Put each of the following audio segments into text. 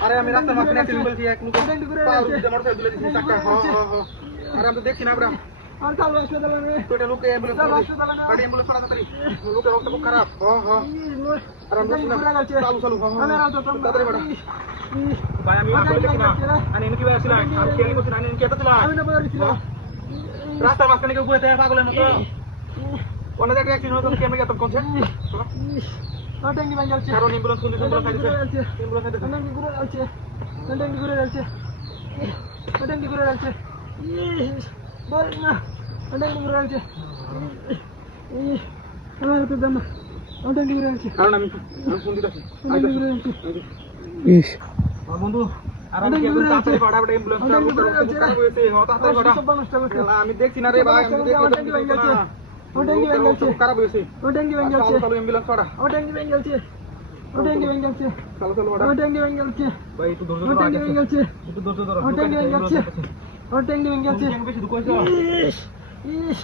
আরে আমি রাস্তার মাঝখানে একটা বলছি এক মুখ মোটরসাইকেল তুলে দিছি চাকা আরে আমি তো দেখছি না আমরা আর কাল হাসপাতালে রে তোটা লোকে অ্যাম্বুলেন্স গাড়ি অ্যাম্বুলেন্স ছড়া তাড়াতাড়ি লোকের অবস্থা খুব খারাপ আর আমরা চালু চালু তাড়াতাড়ি বাড়া ভাই আমি আসলে দেখি না আমি এমনি কি আসছিলাম আর কি করছিস আমি এমনি কেটে দিলাম আমি না বলেছিলাম রাস্তার মাঝখানে কেউ বসে পাগলের মতো অনেক জায়গায় অ্যাক্সিডেন্ট হতো কেমন এত কোনছে ট্যাঙ্কি ভাঙ যাচ্ছে কারণ অ্যাম্বুলেন্স কোন দিকে যাচ্ছে অ্যাম্বুলেন্স আছে ট্যাঙ্কি ঘুরে যাচ্ছে ট্যাঙ্কি ঘুরে যাচ্ছে ট্যাঙ্কি ঘুরে যাচ্ছে বল না ট্যাঙ্কি ঘুরে যাচ্ছে আমার তো দাম ট্যাঙ্কি ঘুরে যাচ্ছে কারণ আমি ফোন দিতেছি ট্যাঙ্কি ঘুরে যাচ্ছে ইস বন্ধু আর আমি কেবল তাড়াতাড়ি পাঠাবো অ্যাম্বুলেন্স আমি দেখছি না রে ভাই আমি দেখছি ট্যাঙ্কি ভাঙ যাচ্ছে ট্যাঙ্কি ভাঙ যাচ্ছে খারাপ হয়েছে ট্যাঙ্কি ভাঙ যাচ্ছে চলো অ্যাম্বুলেন্স ছড়া ট্যাঙ্কি ভাঙ যাচ্ছে ট্যাঙ্কি ভাঙ যাচ্ছে চলো চলো ট্যাঙ্কি ভাঙ যাচ্ছে ভাই একটু ধৈর্য ধরো ট্যাঙ্কি ভাঙ যাচ্ছে একটু ধৈর্য ধরো ট্যাঙ্কি ভাঙ যাচ্ছে ট্যাঙ্কি ভাঙ যাচ্ছে আমি বেশি দুকইছো ইস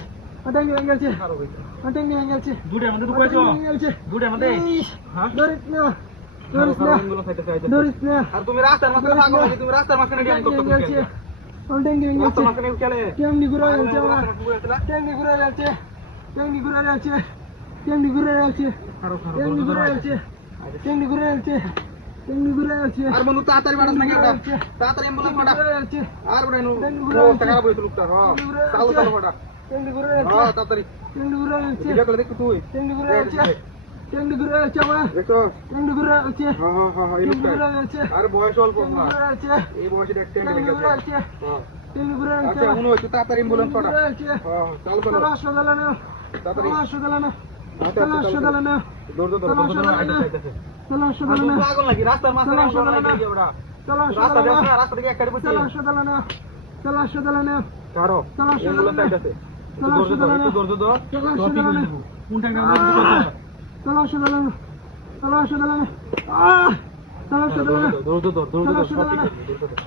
ট্যাঙ্কি ভাঙ যাচ্ছে ট্যাঙ্কি ভাঙ যাচ্ছে দুড়ে আমাদের দুকইছো দুড়ে আমাদের হ্যাঁ ধরিস না ধরিস না আর তুমি রাস্তার মাঝখানে পাগল নাকি তুমি রাস্তার মাঝখানে ডিয়ান করতে যাচ্ছে ট্যাঙ্কি ভাঙ যাচ্ছে মাঝখানে খেলে ট্যাঙ্কি ঘুরে যাচ্ছে ট্যাঙ্কি ঘুরে যাচ্ছে ট্যাঙ্কি ঘুরে যাচ্ছে ট্যাঙ্কি ঘুরে যাচ্ছে ট্যাঙ্কি ঘুরে যাচ্ছে ট্যাঙ্কি ঘুরে যাচ্ছে ট্যাঙ্কি ঘুরে যাচ্ছে আর বন্ধু তাড়াতাড়ি বাড়াস না কেডা তাড়াতাড়ি অ্যাম্বুলেন্স পাঠা আর বড় নো টাকা বইতে লোকটা হ্যাঁ চালু চালু পাঠা ট্যাঙ্কি ঘুরে যাচ্ছে হ্যাঁ তাড়াতাড়ি ট্যাঙ্কি ঘুরে যাচ্ছে ভিডিও করে দেখো তুই ট্যাঙ্কি ঘুরে যাচ্ছে ট্যাঙ্কি ঘুরে যাচ্ছে মা দেখো ট্যাঙ্কি ঘুরে যাচ্ছে হ্যাঁ হ্যাঁ হ্যাঁ এই লোকটা ঘুরে যাচ্ছে আর বয়স অল্প না ঘুরে যাচ্ছে এই বয়সে দেখতে ট্যাঙ্কি ঘুরে যাচ্ছে হ্যাঁ ট্যাঙ্কি ঘুরে যাচ্ছে আচ্ছা মনে হচ্ছে তাড়াতাড়ি অ্যাম্বুলেন্স পাঠা হ্যাঁ চালু চালু হাসপাতালে না তাড়াতাড়ি হাসপাতালে না হাসপাতালে না দৌড় দৌড় দৌড় আইতাছে চলো হাসপাতালে না পাগল নাকি রাস্তার মাঝখানে হাসপাতালে না চলো হাসপাতালে না রাস্তা থেকে একটা বসে চলো হাসপাতালে না চলো হাসপাতালে না কারো চলো অ্যাম্বুলেন্স আইতাছে চলো হাসপাতালে না দৌড় দৌড় চলো হাসপাতালে না কোন টাইমে চলো হাসপাতালে না চলো হাসপাতালে না চলো হাসপাতালে না দৌড় দৌড় দৌড় দৌড়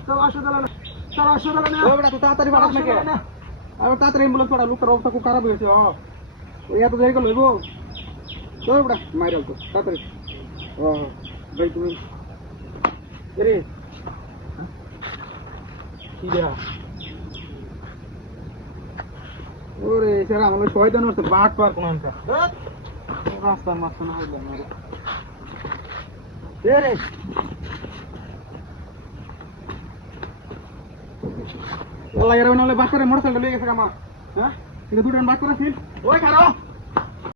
চলো হাসপাতালে না চলো হাসপাতালে না ও বেটা তুই তাড়াতাড়ি বাড়াস না কে আর তাড়াতাড়ি অ্যাম্বুলেন্স পাঠা লোকের অবস্থা খুব খারাপ হয়েছে ওই এত দেরি করলো গো চলো বেটা মাইরাল তো তাড়াতাড়ি ও ভাই তুমি রে কি দেয়া ওরে সেরা আমাদের শয়তান হচ্ছে বাট পার কোন আনটা রাস্তার মাঝখানে হইলো আমারে রে ওলা এর ওনালে বাট করে মোটরসাইকেল লয়ে গেছে কামা হ্যাঁ এটা দুটো বাট করে ফিল ওই খারাপ